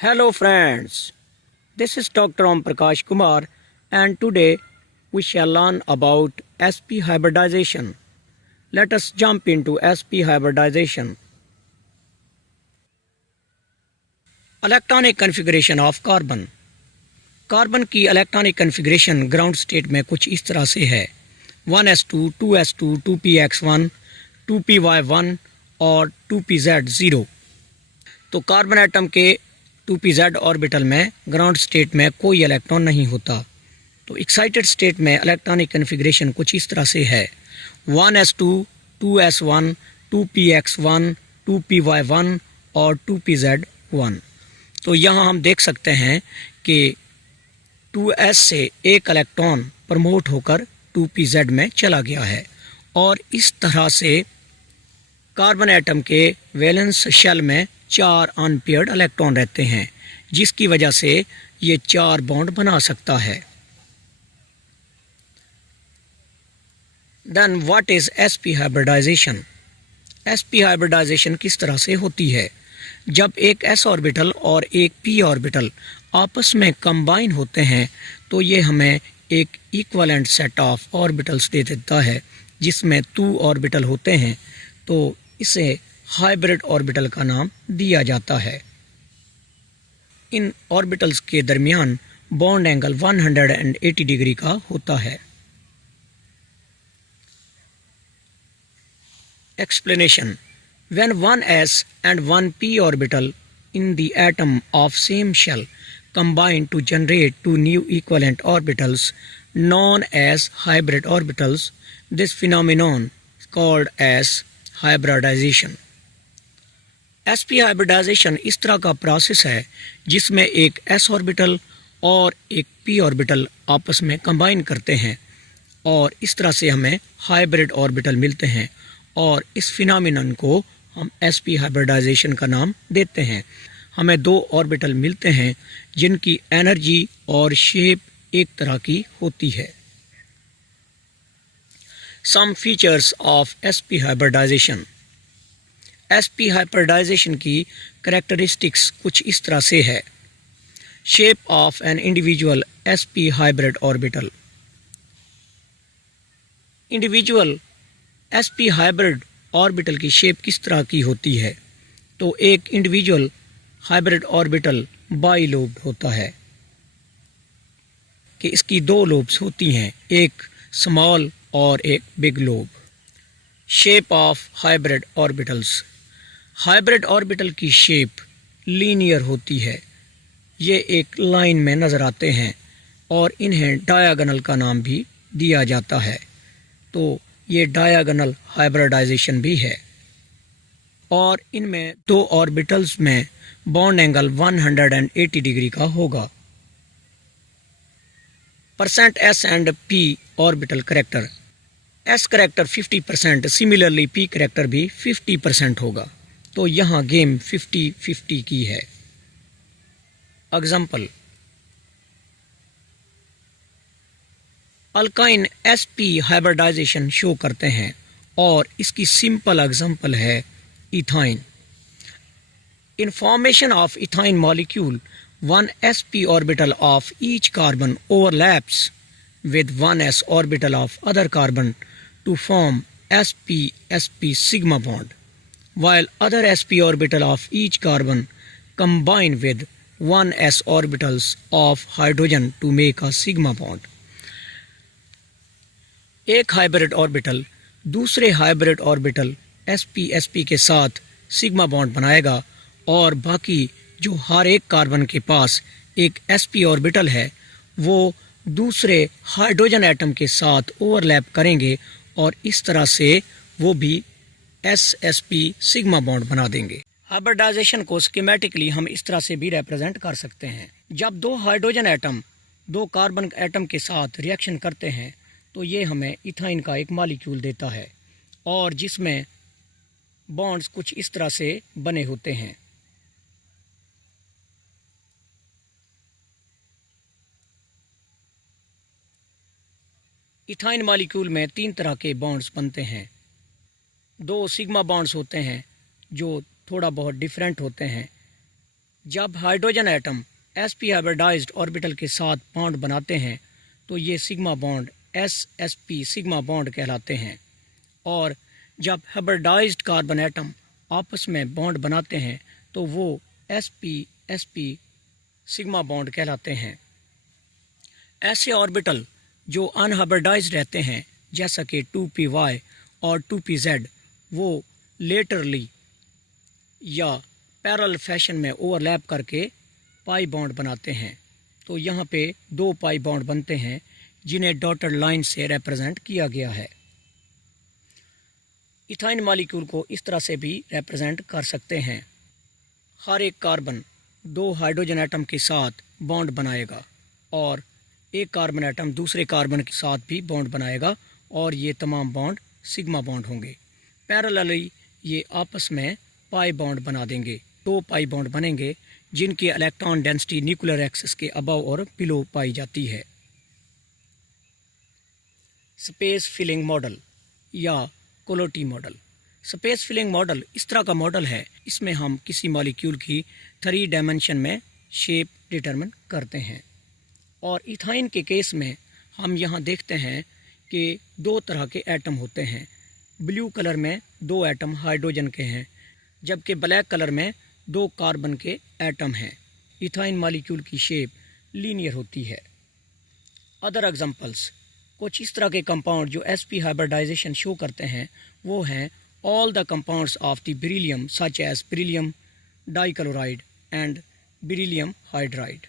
Hello friends, this is Dr. Om Prakash Kumar and today we shall learn about sp hybridization. Let us jump into sp hybridization. Electronic configuration of carbon. Carbon की electronic configuration ground state में कुछ इस तरह से है 1s2, 2s2, 2px1, 2py1 और 2pz0। तो carbon atom के 2pz ऑर्बिटल में ग्राउंड स्टेट में कोई इलेक्ट्रॉन नहीं होता। तो एक्साइटेड स्टेट में इलेक्ट्रॉनिक कन्फिगरेशन कुछ इस तरह से है 1s2, 2s1, 2px1, 2py1 और 2pz1। तो यहाँ हम देख सकते हैं कि 2s से एक इलेक्ट्रॉन प्रमोट होकर 2pz में चला गया है और इस तरह से कार्बन एटम के वैलेंस शेल में 4 अनपेयर्ड इलेक्ट्रॉन रहते हैं, जिसकी वजह से ये 4 बॉन्ड बना सकता है। Then what is sp hybridization? sp hybridization किस तरह से होती है? जब एक s ऑर्बिटल और एक p ऑर्बिटल आपस में कंबाइन होते हैं तो ये हमें एक इक्विवेलेंट सेट ऑफ ऑर्बिटल्स दे देता है जिसमें 2 ऑर्बिटल होते हैं। तो इसे हाइब्रिड ऑर्बिटल का नाम दिया जाता है। इन ऑर्बिटल्स के दरमियान बॉन्ड एंगल 180 डिग्री का होता है। Explanation: When one s and one p orbital in the atom of same shell combine to generate 2 new equivalent orbitals known as hybrid orbitals, this phenomenon is called as hybridization. sp hybridization इस तरह का process है जिसमें एक s orbital और एक p orbital आपस में कंबाइन करते हैं और इस तरह से हमें हाइब्रिड ऑर्बिटल मिलते हैं और इस फिनोमेनन को हम sp हाइब्रिडाइजेशन का नाम देते हैं। हमें 2 ऑर्बिटल मिलते हैं जिनकी एनर्जी और शेप एक तरह की होती है। Some features of sp hybridization. sp hybridization की कैरेक्टरिस्टिक्स कुछ इस तरह से है। Shape of an individual sp hybrid orbital. Individual sp hybrid orbital की शेप किस तरह की होती है? तो एक individual hybrid orbital bilobed होता है कि इसकी 2 लोब्स होती हैं, एक स्मॉल और एक big lobe. Shape of hybrid orbitals. Hybrid orbital की शेप लीनियर होती है। ये एक लाइन में नज़र आते हैं और इन्हें डायगोनल का नाम भी दिया जाता है। तो ये डायगोनल हाइब्रिडाइजेशन भी है और इनमें 2 ऑर्बिटल्स में बॉन्ड एंगल 180 डिग्री का होगा। Percent s and p orbital character. s character 50%, similarly p character भी 50% होगा। तो यहाँ गेम 50-50 की है। Example: alkyne sp hybridization show करते हैं और इसकी सिंपल एग्जांपल है ethyne. In formation of ethyne molecule 1 sp orbital of each carbon overlaps with 1s orbital of other carbon to form sp sigma bond, while other sp orbital of each carbon combine with 1s orbitals of hydrogen to make a sigma bond. एक hybrid orbital दूसरे hybrid orbital sp के साथ sigma bond बनाएगा और बाकी जो हर एक carbon के पास एक sp ऑर्बिटल है वो दूसरे हाइड्रोजन एटम के साथ ओवरलैप करेंगे और इस तरह से वो भी sp सिग्मा बॉन्ड बना देंगे। हाइब्रिडाइजेशन को स्कीमेटिकली हम इस तरह से भी रिप्रेजेंट कर सकते हैं। जब 2 हाइड्रोजन एटम 2 कार्बन एटम के साथ रिएक्शन करते हैं तो ये हमें इथाइन का एक मॉलिक्यूल देता है और जिसमें बॉन्ड्स कुछ इस तरह से बने होते हैं। इथाइन मॉलिक्यूल में 3 तरह के बॉन्ड्स बनते हैं। 2 सिग्मा बॉन्ड्स होते हैं जो थोड़ा बहुत डिफरेंट होते हैं, जब hydrogen atom sp hybridised orbital के साथ बॉन्ड बनाते हैं तो ये sigma bond ssp sigma bond कहलाते हैं, और जब हाइब्रिडाइज्ड कार्बन एटम आपस में बॉन्ड बनाते हैं तो वो sp सिग्मा बॉन्ड कहलाते हैं। ऐसे ऑर्बिटल जो अनहाइब्रिडाइज्ड रहते हैं जैसा कि 2py और 2pz, वो लेटरली या पैरेलल फैशन में ओवरलैप करके पाई बॉन्ड बनाते हैं। तो यहाँ पे 2 पाई बॉन्ड बनते हैं जिन्हें डॉटेड लाइन से रिप्रेजेंट किया गया है। इथाइन मॉलिक्यूल को इस तरह से भी रिप्रेजेंट कर सकते हैं। हर एक कार्बन 2 हाइड्रोजन एटम के साथ बॉन्ड बनाएगा और एक कार्बन एटम दूसरे कार्बन के साथ भी बॉन्ड बनाएगा, और ये तमाम बॉन्ड सिग्मा बॉन्ड होंगे। पैरेलली ये आपस में पाई बॉन्ड बना देंगे। 2 पाई बॉन्ड बनेंगे जिनकी इलेक्ट्रॉन डेंसिटी न्यूक्लियर एक्सिस के अबव और बिलो पाई जाती है। स्पेस फिलिंग मॉडल या कोलोटी मॉडल। स्पेस फिलिंग मॉडल इस तरह का मॉडल है, इसमें हम किसी मॉलिक्यूल की 3 डायमेंशन में शेप डिटरमिन करते हैं। और इथाइन के केस में हम यहाँ देखते हैं कि 2 तरह के एटम होते हैं। ब्लू कलर में 2 एटम हाइड्रोजन के हैं, जबकि ब्लैक कलर में 2 कार्बन के एटम हैं। इथाइन मॉलिक्यूल की शेप लीनियर होती है। अदर एग्जांपल्स, कुछ इस तरह के कंपाउंड जो sp हाइब्रिडाइजेशन शो करते हैं वो हैं all the compounds of the beryllium such as beryllium dichloride and beryllium hydride.